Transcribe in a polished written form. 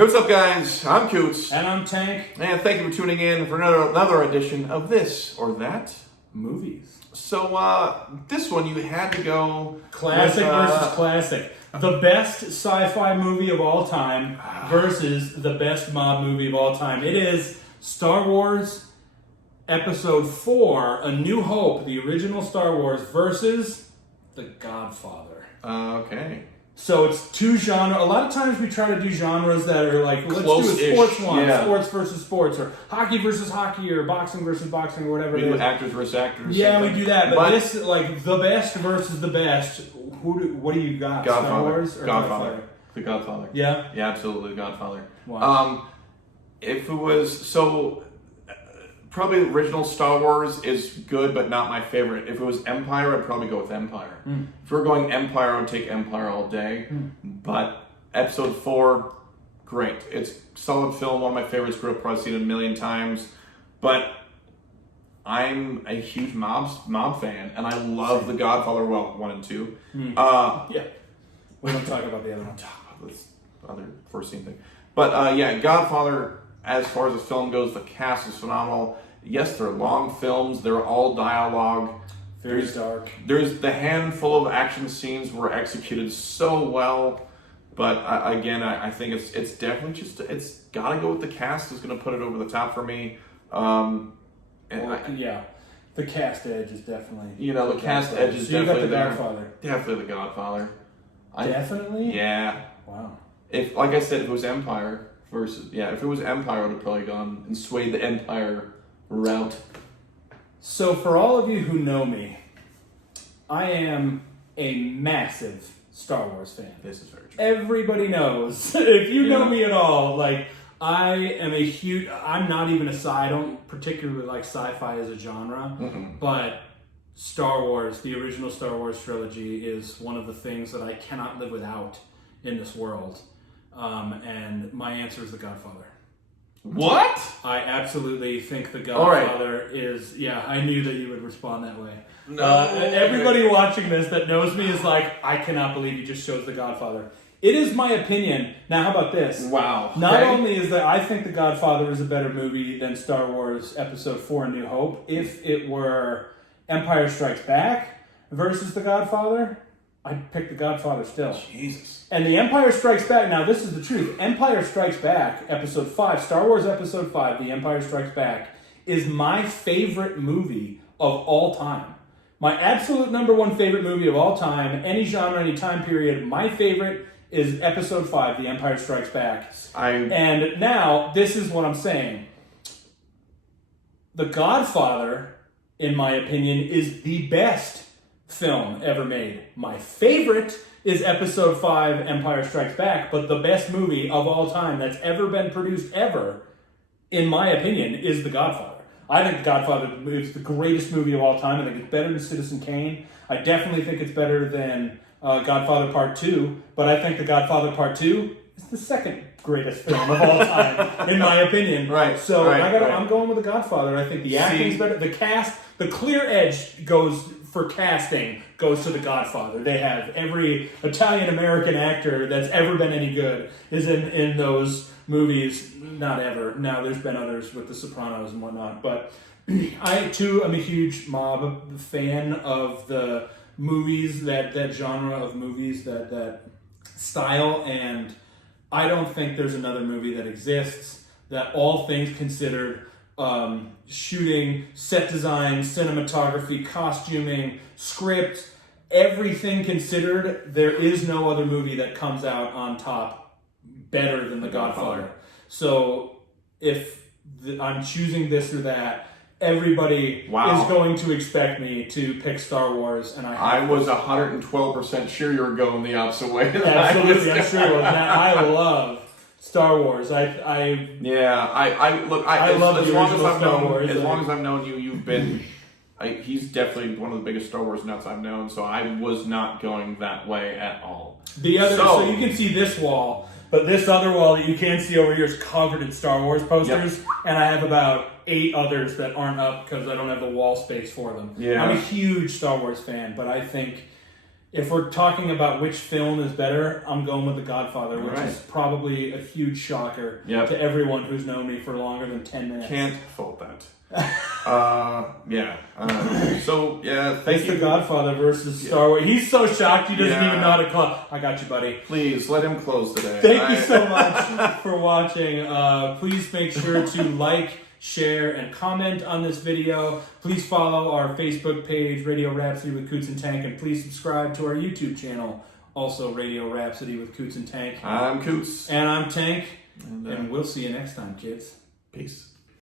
Hey, what's up, guys? I'm Coots. And I'm Tank. And thank you for tuning in for another edition of This or That Movies. So, this one you had to go... Classic versus classic. The best sci-fi movie of all time versus the best mob movie of all time. It is Star Wars Episode 4, A New Hope, the original Star Wars, versus The Godfather. Okay. So it's two genres. A lot of times we try to do genres that are like, let's Close-ish. do a sports one, Yeah. sports versus sports, or hockey versus hockey, or boxing versus boxing, or whatever We it do is. actors versus actors. Yeah, we do that. But this, like, the best versus the best. What do you got? Godfather. Star Wars or Godfather. The Godfather. Yeah? Yeah, absolutely, The Godfather. Wow. If it was... probably the original Star Wars is good, but not my favorite. If it was Empire, I'd probably go with Empire. If we're going Empire, I would take Empire all day. But Episode 4, great. It's a solid film, one of my favorites. Grew up, probably seen it a million times. But I'm a huge mob fan, and I love The Godfather, 1 and 2. Yeah. We don't talk about the other one. Talk about this other first scene thing. But yeah, Godfather, as far as the film goes, the cast is phenomenal. Yes, they're long films. They're all dialogue. Very dark. There's the handful of action scenes were executed so well. But I think it's definitely it's got to go with the cast. Is going to put it over the top for me. Yeah. The cast edge is definitely... the cast edge is so you definitely got The Godfather. Definitely The Godfather. Definitely? Yeah. Wow. If, like I said, if it was Empire if it was Empire, I would have probably gone and swayed the Empire route. So for all of you who know me, I am a massive Star Wars fan. This is very true. Everybody knows. If you know me at all, like, I am a huge... I'm not even I don't particularly like sci-fi as a genre, but Star Wars, the original Star Wars trilogy, is one of the things that I cannot live without in this world. And my answer is The Godfather. What? I absolutely think The Godfather is... Yeah, I knew that you would respond that way. No. Everybody watching this that knows me is like, I cannot believe you just chose The Godfather. It is my opinion. Now, how about this? Wow. Not only is that I think The Godfather is a better movie than Star Wars Episode 4, A New Hope. If it were Empire Strikes Back versus The Godfather, I'd pick The Godfather still. Jesus. And The Empire Strikes Back, now this is the truth. Empire Strikes Back, Episode 5, Star Wars Episode 5, The Empire Strikes Back, is my favorite movie of all time. My absolute number one favorite movie of all time, any genre, any time period, my favorite is Episode 5, The Empire Strikes Back. And now, this is what I'm saying. The Godfather, in my opinion, is the best film ever made. My favorite is Episode 5, Empire Strikes Back, but the best movie of all time that's ever been produced ever, in my opinion, is The Godfather. I think The Godfather is the greatest movie of all time. I think it's better than Citizen Kane. I definitely think it's better than Godfather Part 2, but I think The Godfather Part 2 is the second greatest film of all time, in my opinion. Right. So right. I'm going with The Godfather. I think the acting's better. The cast, the clear edge goes for casting goes to The Godfather. They have every Italian-American actor that's ever been any good is in those movies. Not ever. Now, there's been others with The Sopranos and whatnot, but I, too, am a huge mob fan of the movies, that genre of movies, that style, and I don't think there's another movie that exists that, all things considered, shooting, set design, cinematography, costuming, script, everything considered, there is no other movie that comes out on top better than The Godfather. So if I'm choosing this or that, everybody is going to expect me to pick Star Wars, and I was 112% sure you were going the opposite way. Absolutely, I'm sure. I love Star Wars. I love as the long as original I've Star known, Wars. as long as I've known you, you've been. He's definitely one of the biggest Star Wars nuts I've known. So I was not going that way at all. So you can see this wall. But this other wall that you can't see over here is covered in Star Wars posters, and I have about 8 others that aren't up because I don't have the wall space for them. Yeah. I'm a huge Star Wars fan, but I think If we're talking about which film is better, I'm going with The Godfather, which is probably a huge shocker to everyone who's known me for longer than 10 minutes. Can't fault that. So, thank you. The Godfather versus Star Wars. He's so shocked he doesn't even know how to call. I got you, buddy. Please, let him close today. Thank you so much for watching. Please make sure to like, share, and comment on this video. Please follow our Facebook page, Radio Rhapsody with Coots and Tank, and please subscribe to our YouTube channel, also Radio Rhapsody with Coots and Tank. I'm Coots. And I'm Tank. And we'll see you next time, kids. Peace.